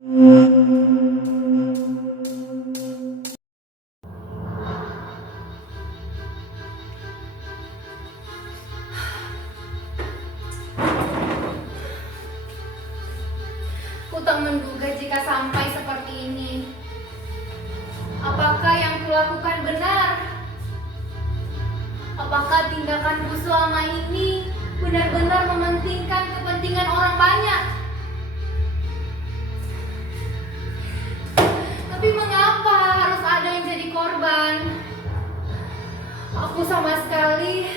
Ku tak menduga jika sampai seperti ini. Apakah yang kulakukan benar? Apakah tindakanku selama ini benar-benar mementingkan kepentingan orang banyak? Tapi mengapa harus ada yang jadi korban? Aku sama sekali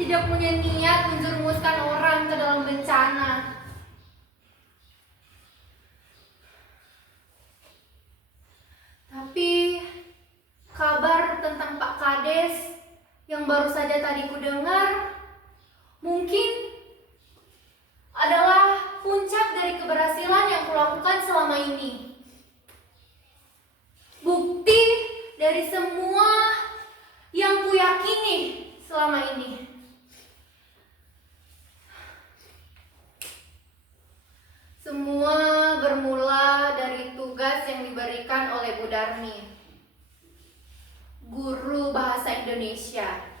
tidak punya niat menjerumuskan orang ke dalam bencana. Tapi kabar tentang Pak Kades yang baru saja tadi ku dengar mungkin adalah puncak dari keberhasilan yang kulakukan selama ini. Bukti dari semua yang kuyakini selama ini. Semua bermula dari tugas yang diberikan oleh Bu Darmi, guru bahasa Indonesia.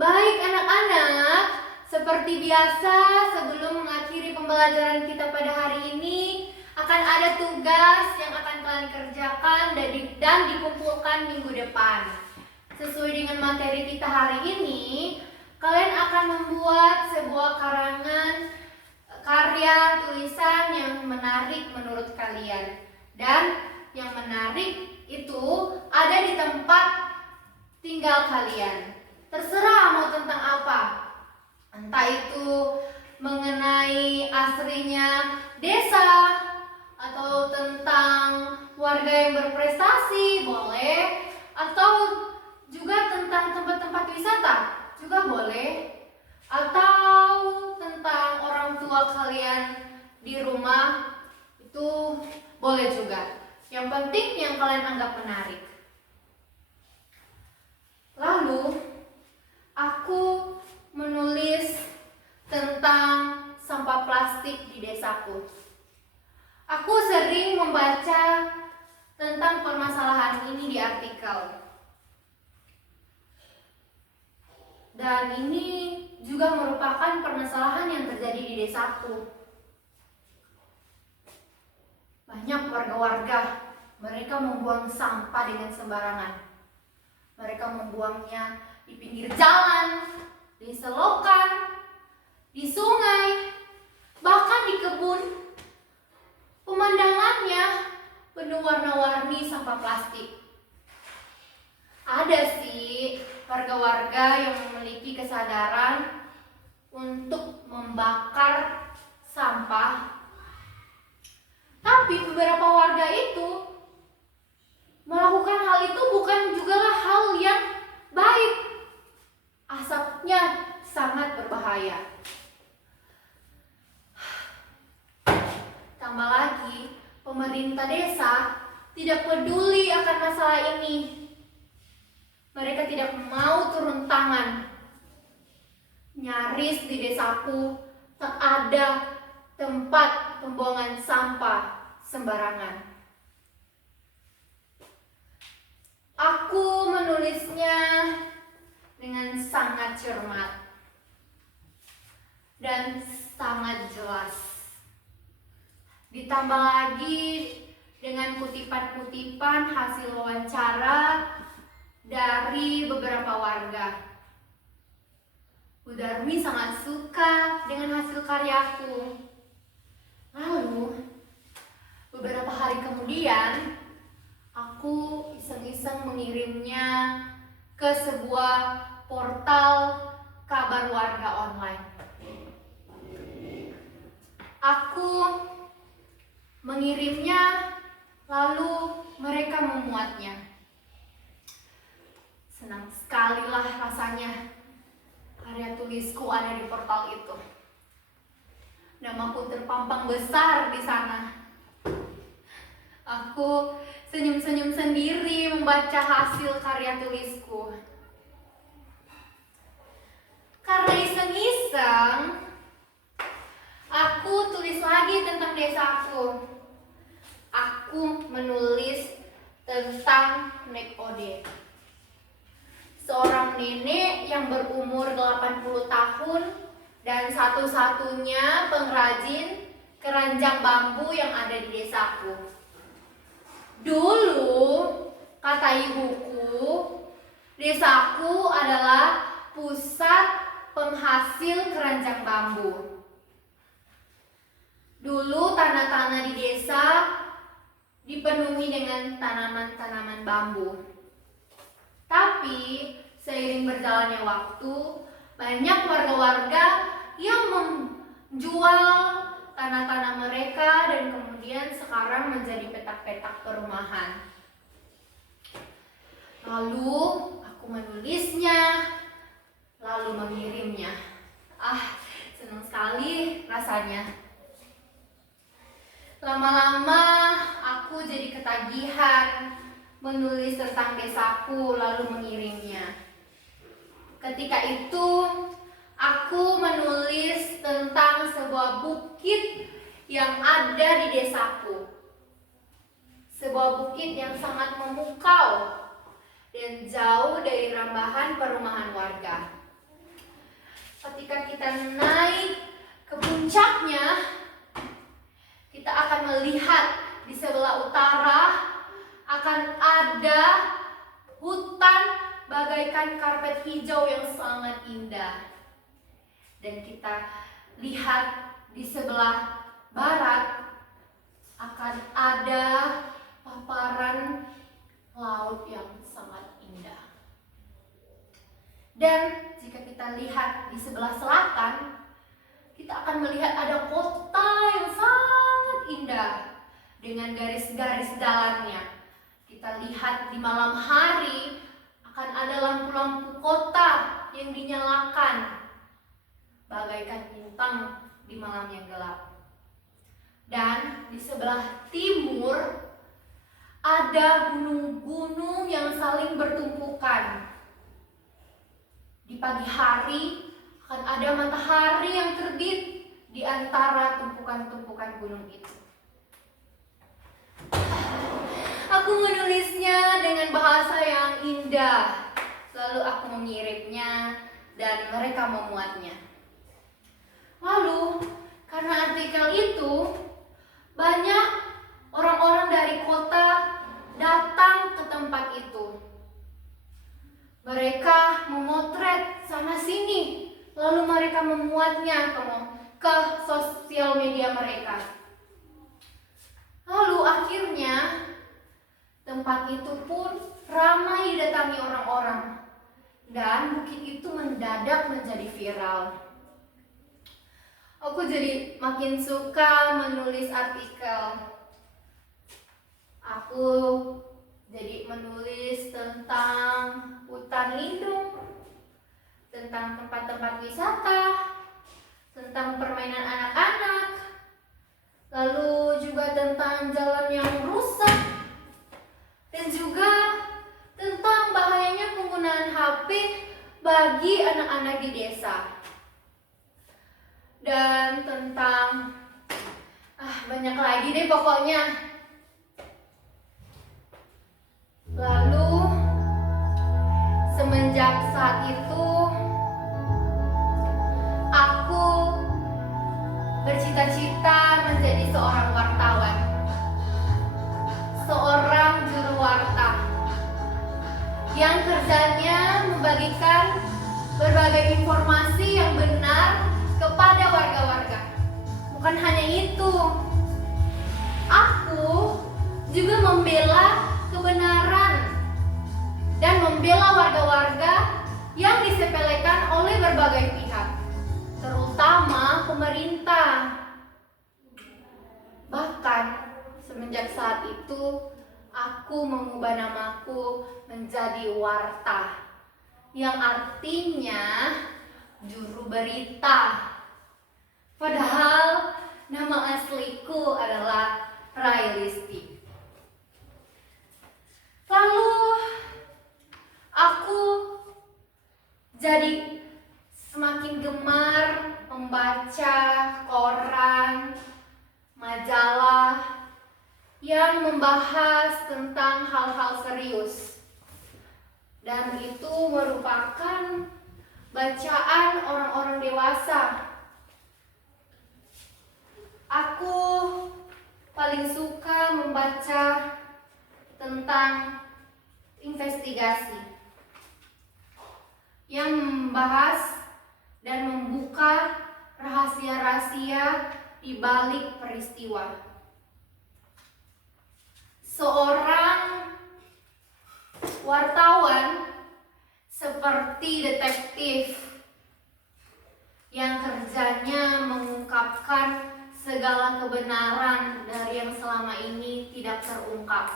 Baik anak-anak, seperti biasa sebelum mengakhiri pembelajaran kita pada hari ini akan ada tugas yang akan kalian kerjakan dan dikumpulkan minggu depan. Sesuai dengan materi kita hari ini, kalian akan membuat sebuah karangan karya tulisan yang menarik menurut kalian. Dan yang menarik itu ada di tempat tinggal kalian. Terserah mau tentang apa. Entah itu mengenai aslinya desa, atau tentang warga yang berprestasi, boleh. Atau juga tentang tempat-tempat wisata, juga boleh. Atau tentang orang tua kalian di rumah, itu boleh juga. Yang penting yang kalian anggap menarik. Lalu aku menulis tentang sampah plastik di desaku. Aku sering membaca tentang permasalahan ini di artikel. Dan ini juga merupakan permasalahan yang terjadi di desaku. Banyak warga-warga, mereka membuang sampah dengan sembarangan. Mereka membuangnya di pinggir jalan, di selokan, di sungai, bahkan di kebun. Pemandangannya penuh warna-warni sampah plastik. Ada sih warga-warga yang memiliki kesadaran untuk membakar sampah. Tapi beberapa warga itu melakukan hal itu bukan jugalah hal yang baik. Asapnya sangat berbahaya. Tambah lagi, pemerintah desa tidak peduli akan masalah ini. Mereka tidak mau turun tangan. Nyaris di desaku tak ada tempat pembuangan sampah sembarangan. Aku menulisnya dengan sangat cermat dan sangat jelas. Ditambah lagi dengan kutipan-kutipan hasil wawancara dari beberapa warga. Bu Darmi sangat suka dengan hasil karyaku. Lalu, beberapa hari kemudian, aku iseng-iseng mengirimnya ke sebuah portal kabar warga online. Aku mengirimnya, lalu mereka memuatnya. Senang sekali lah rasanya karya tulisku ada di portal itu. Namaku terpampang besar di sana. Aku senyum-senyum sendiri membaca hasil karya tulisku. Karena iseng-iseng, aku tulis lagi tentang desaku. Aku menulis tentang Nek Ode, seorang nenek yang berumur 80 tahun dan satu-satunya pengrajin keranjang bambu yang ada di desaku. Dulu, kata ibuku, desaku adalah pusat penghasil keranjang bambu. Dulu tanah-tanah di desa dipenuhi dengan tanaman-tanaman bambu. Tapi seiring berjalannya waktu, banyak warga-warga yang menjual tanah-tanah mereka dan kemudian sekarang menjadi petak-petak perumahan. Lalu aku menulisnya, lalu mengirimnya. Senang sekali rasanya. Lama-lama aku jadi ketagihan menulis tentang desaku lalu mengirimnya. Ketika itu aku menulis tentang sebuah bukit yang ada di desaku. Sebuah bukit yang sangat memukau dan jauh dari rambahan perumahan warga. Ketika kita naik ke puncaknya, kita akan melihat di sebelah utara akan ada hutan bagaikan karpet hijau yang sangat indah. Dan kita lihat di sebelah barat akan ada paparan laut yang sangat indah. Dan jika kita lihat di sebelah selatan, kita akan melihat ada kota yang sangat indah dengan garis-garis jalannya. Kita lihat di malam hari akan ada lampu-lampu kota yang dinyalakan bagaikan bintang di malam yang gelap. Dan di sebelah timur ada gunung-gunung yang saling bertumpukan. Di pagi hari akan ada matahari yang terbit di antara tumpukan-tumpukan gunung itu. Aku menulisnya dengan bahasa yang indah. Lalu aku mengirimnya dan mereka memuatnya. Lalu, karena artikel itu, banyak orang-orang dari kota datang ke tempat itu. Mereka memotret sana-sini, lalu mereka memuatnya ke sosial media mereka. Lalu akhirnya, tempat itu pun ramai didatangi orang-orang. Dan bukit itu mendadak menjadi viral. Aku jadi makin suka menulis artikel. Aku jadi menulis tentang hutan lindung, tentang tempat-tempat wisata, tentang permainan anak-anak, lalu juga tentang jalan yang rusak, dan juga tentang bahayanya penggunaan HP bagi anak-anak di desa. Dan tentang banyak lagi deh pokoknya. Lalu semenjak saat itu aku bercita-cita menjadi seorang wartawan, seorang juru warta yang kerjanya membagikan berbagai informasi yang benar kepada warga-warga. Bukan hanya itu, aku juga membela kebenaran dan membela warga-warga yang disepelekan oleh berbagai pihak, terutama pemerintah. Bahkan semenjak saat itu, aku mengubah namaku menjadi warta, yang artinya juru berita. Padahal nama asliku adalah Railisti. Lalu aku jadi semakin membaca koran, majalah yang membahas tentang hal-hal serius. Dan itu merupakan bacaan orang-orang dewasa. Aku paling suka membaca tentang investigasi yang membahas dan membuka rahasia-rahasia di balik peristiwa. Seorang wartawan seperti detektif yang kerjanya mengungkapkan segala kebenaran dari yang selama ini tidak terungkap.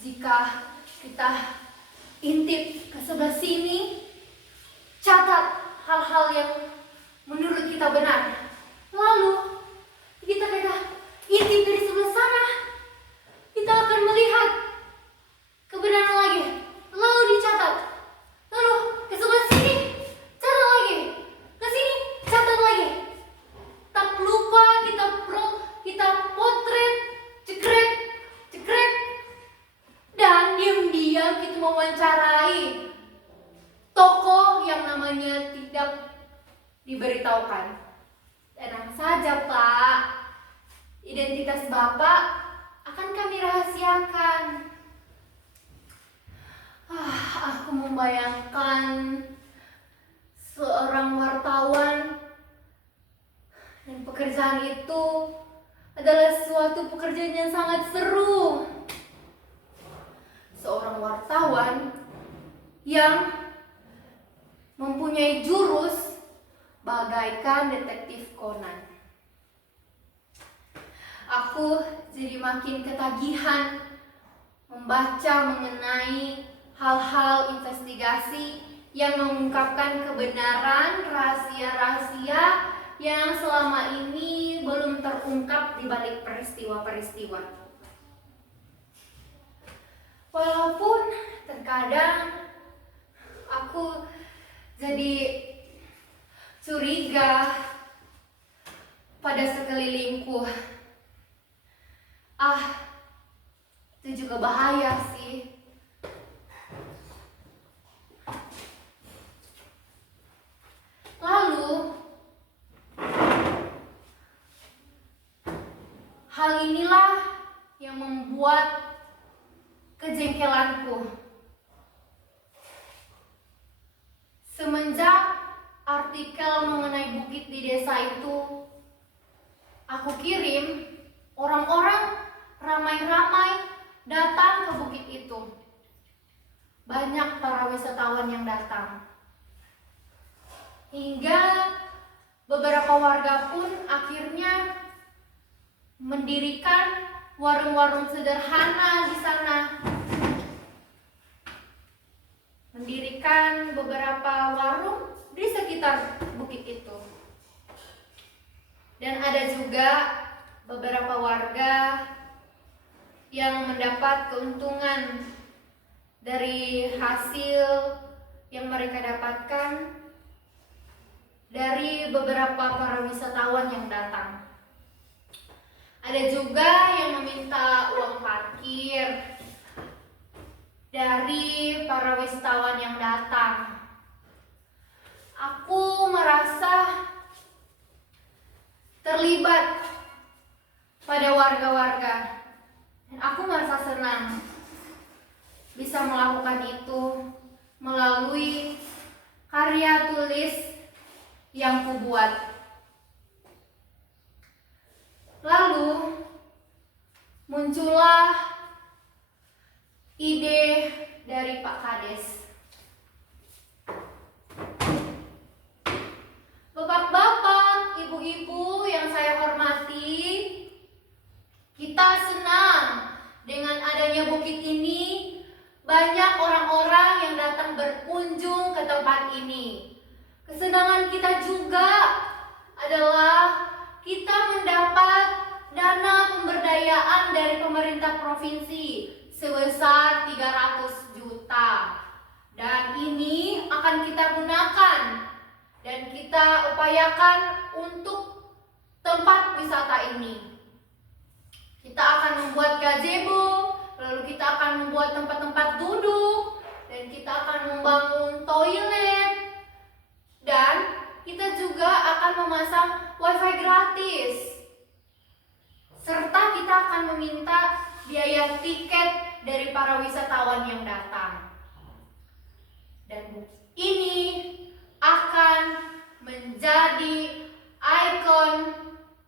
Jika kita intip ke sebelah sini, catat hal-hal yang menurut kita benar. Lalu kita intip dari sebelah sana, kita akan melihat kebenaran lagi. Lalu dicatat. Lalu ke sebelah sini, catat lagi. Ke sini, catat lagi. Tak lupa kita potret, cekrek, dan diam-diam kita mewawancarai tokoh yang namanya tidak diberitahukan. Tenang saja, Pak. Identitas Bapak akan kami rahasiakan. Aku membayangkan seorang wartawan, dan pekerjaan itu adalah suatu pekerjaan yang sangat seru. Seorang wartawan yang mempunyai jurus bagaikan detektif Conan. Aku jadi makin ketagihan membaca mengenai hal-hal investigasi yang mengungkapkan kebenaran rahasia-rahasia yang selama ini belum terungkap di balik peristiwa-peristiwa. Walaupun terkadang aku jadi curiga pada sekelilingku. Itu juga bahaya sih. Lalu hal inilah yang membuat kejengkelanku. Semenjak artikel mengenai bukit di desa itu aku kirim, orang-orang ramai-ramai datang ke bukit itu. Banyak para wisatawan yang datang. Hingga beberapa warga pun akhirnya mendirikan warung-warung sederhana di sana. Mendirikan beberapa warung di sekitar bukit itu. Dan ada juga beberapa warga yang mendapat keuntungan dari hasil yang mereka dapatkan dari beberapa para wisatawan yang datang. Ada juga yang meminta uang parkir dari para wisatawan yang datang. Aku merasa terlibat pada warga-warga, dan aku merasa senang bisa melakukan itu melalui karya tulis yang kubuat. Lalu muncullah ide dari Pak Kades. Bapak-bapak, ibu-ibu yang saya hormati, kita senang dengan adanya bukit ini. Banyak orang-orang yang datang berkunjung ke tempat ini. Kesenangan kita juga adalah kita mendapat dana pemberdayaan dari pemerintah provinsi sebesar 300 juta. Dan ini akan kita gunakan dan kita upayakan untuk tempat wisata ini. Kita akan membuat gazebo, lalu kita akan membuat tempat-tempat duduk, dan kita akan membangun toilet, dan kita juga akan memasang wifi gratis. Serta kita akan meminta biaya tiket dari para wisatawan yang datang. Dan ini akan menjadi ikon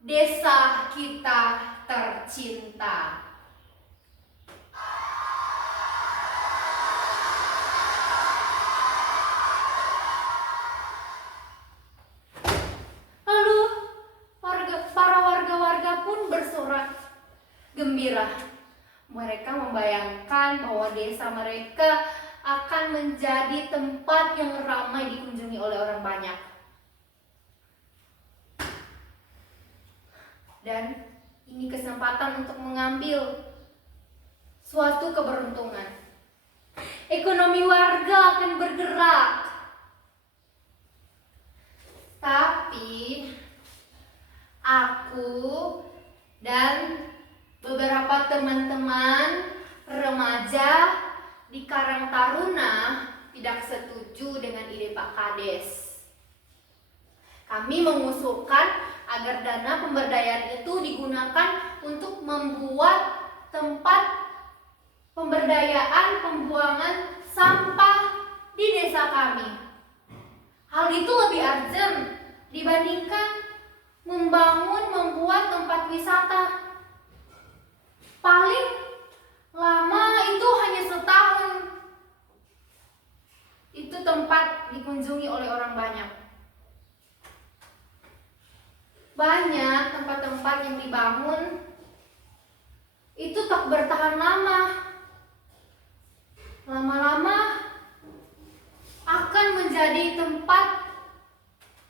desa kita tercinta. Lalu para warga-warga pun bersorak gembira. Mereka membayangkan bahwa desa mereka akan menjadi tempat yang ramai dikunjungi oleh orang banyak. Dan ini kesempatan untuk mengambil suatu keberuntungan. Ekonomi warga akan bergerak. Tapi aku dan beberapa teman-teman remaja di Karang Taruna tidak setuju dengan ide Pak Kades. Kami mengusulkan agar dana pemberdayaan itu digunakan untuk membuat tempat pemberdayaan pembuangan sampah di desa kami. Hal itu lebih urgent dibandingkan membuat tempat wisata. Paling lama itu hanya setahun. Itu tempat dikunjungi oleh orang banyak. Banyak tempat-tempat yang dibangun itu tak bertahan lama. Lama-lama akan menjadi tempat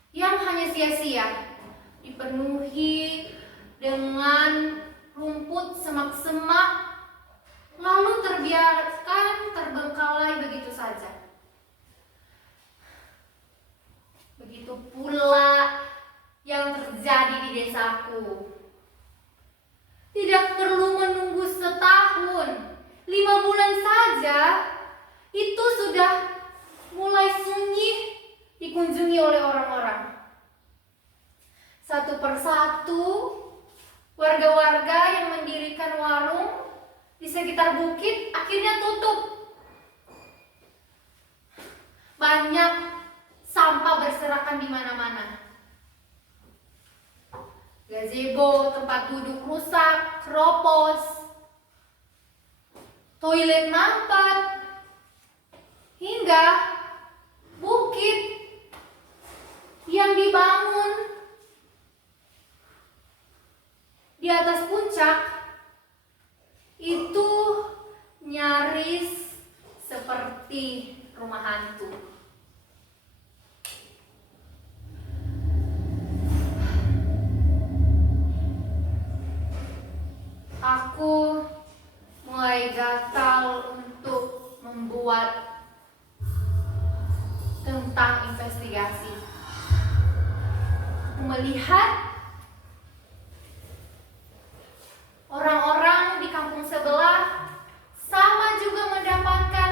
yang hanya sia-sia, dipenuhi dengan rumput semak-semak, lalu terbiarkan terbengkalai begitu saja. Begitu pula yang terjadi di desaku. Tidak perlu menunggu setahun, 5 bulan saja itu sudah mulai sunyi dikunjungi oleh orang-orang. Satu persatu warga-warga yang mendirikan warung di sekitar bukit akhirnya tutup. Banyak sampah berserakan di mana-mana. Gazebo, tempat duduk rusak, keropos, toilet mampet, hingga bukit yang dibangun di atas puncak itu nyaris seperti rumah hantu. Aku mulai gatal untuk membuat tentang investigasi. Melihat orang-orang di kampung sebelah sama juga mendapatkan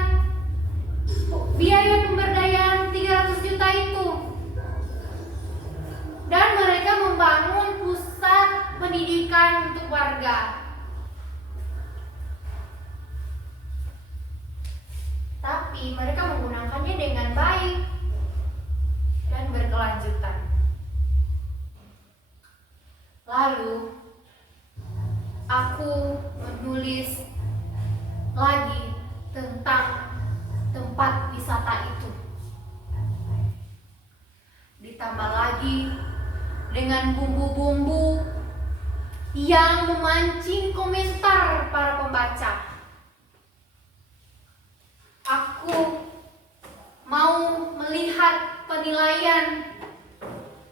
biaya pemberdayaan 300 juta itu. Dan mereka membangun pusat pendidikan untuk warga. Tapi mereka menggunakannya dengan baik dan berkelanjutan. Lalu aku menulis lagi tentang tempat wisata itu. Ditambah lagi dengan bumbu-bumbu yang memancing komentar para pembaca. Aku mau melihat penilaian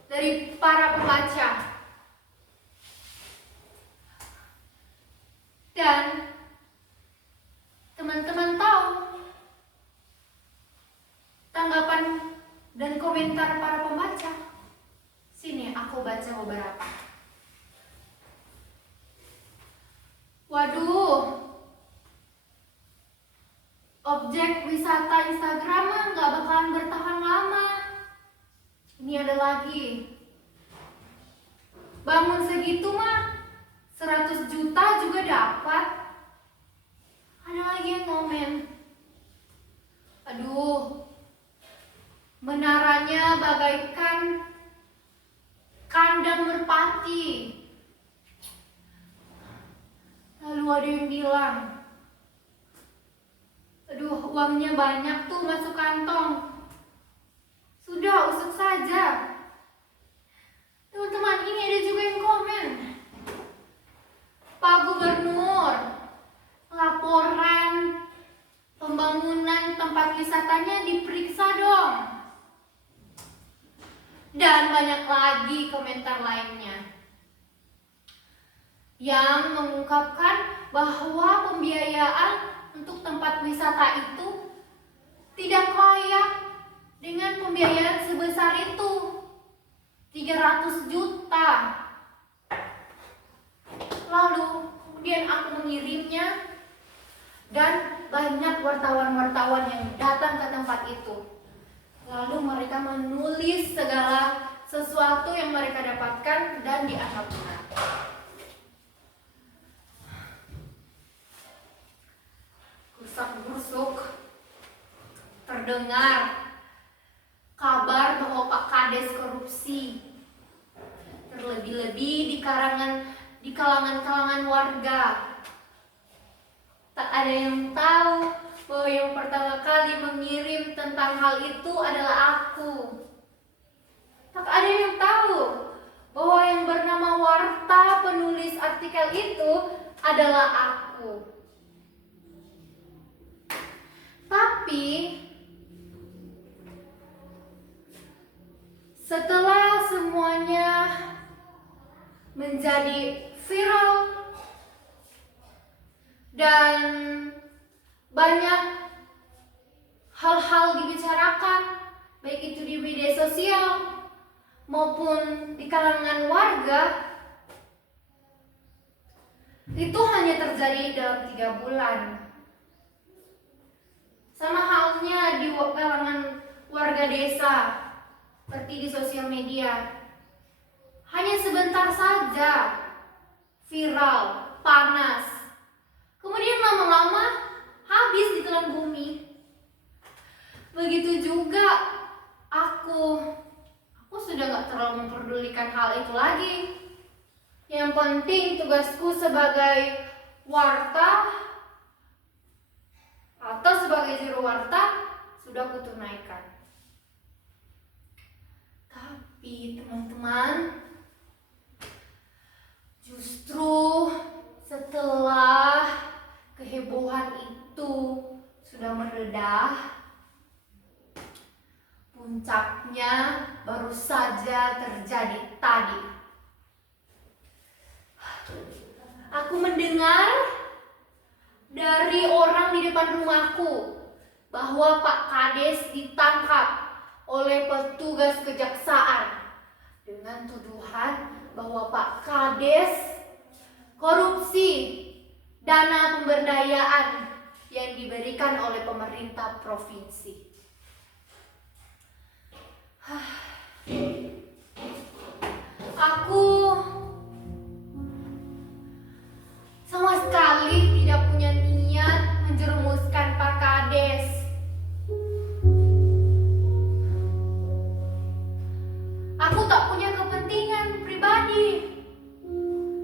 dari para pembaca. Dan teman-teman tahu tanggapan dan komentar para pembaca. baca beberapa. Waduh, objek wisata Instagram mah nggak bakalan bertahan lama. Ini ada lagi. Bangun segitu mah 100 juta juga dapat. Ada lagi yang komen. Aduh, menaranya bagaikan kandang merpati. Lalu ada yang bilang, aduh, uangnya banyak tuh masuk kantong. Sudah, usut saja. Teman-teman, ini ada juga yang komen. Pak Gubernur, laporan pembangunan tempat wisatanya diperiksa dong. Dan banyak lagi komentar lainnya yang mengungkapkan bahwa pembiayaan untuk tempat wisata itu tidak layak dengan pembiayaan sebesar itu, 300 juta. Lalu kemudian aku mengirimnya dan banyak wartawan-wartawan yang datang ke tempat itu. Lalu mereka menulis segala sesuatu yang mereka dapatkan dan dianggap benar. Gusak-gusuk terdengar kabar bahwa Pak Kades korupsi. Terlebih-lebih di kalangan warga. Tak ada yang tahu bahwa yang pertama kali mengirim tentang hal itu adalah aku. Tak ada yang tahu bahwa yang bernama Warta penulis artikel itu adalah aku. Tapi setelah semuanya menjadi viral dan banyak hal-hal dibicarakan, baik itu di media sosial maupun di kalangan warga, itu hanya terjadi dalam 3 bulan. Sama halnya di kalangan warga desa, seperti di sosial media. Hanya sebentar saja viral, panas. Kemudian lama-lama habis ditelan bumi. Begitu juga aku sudah gak terlalu memperdulikan hal itu lagi. Yang penting tugasku sebagai warta atau sebagai juru warta sudah kutunaikan. Tapi teman-teman, justru setelah kehebohan itu sudah meredah, puncaknya baru saja terjadi tadi. Aku mendengar dari orang di depan rumahku bahwa Pak Kades ditangkap oleh petugas kejaksaan dengan tuduhan bahwa Pak Kades korupsi dana pemberdayaan yang diberikan oleh pemerintah provinsi. Aku sama sekali tidak punya niat menjerumuskan Pak Kades. Aku tak punya kepentingan pribadi.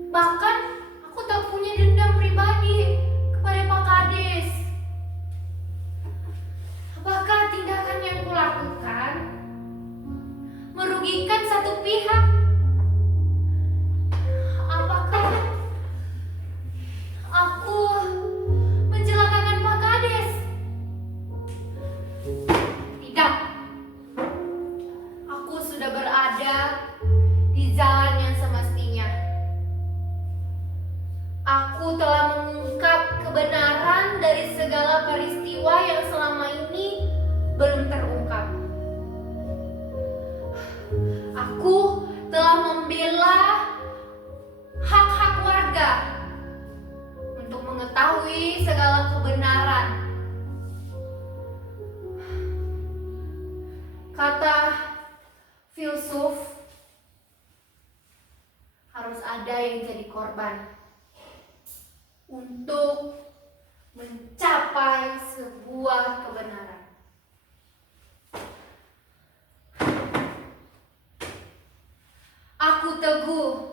Bahkan aku tak punya dendam pribadi kepada Pak Kades. Apakah tindakan yang kulakukan merugikan satu pihak? Apakah aku mencelakakan Pak Kades? Tidak. Aku sudah berada di jalan yang semestinya. Aku telah mengungkap kebenaran dari segala peristiwa yang selama ini belum terungkap. Aku Kata filsuf, harus ada yang jadi korban untuk mencapai sebuah kebenaran. Aku teguh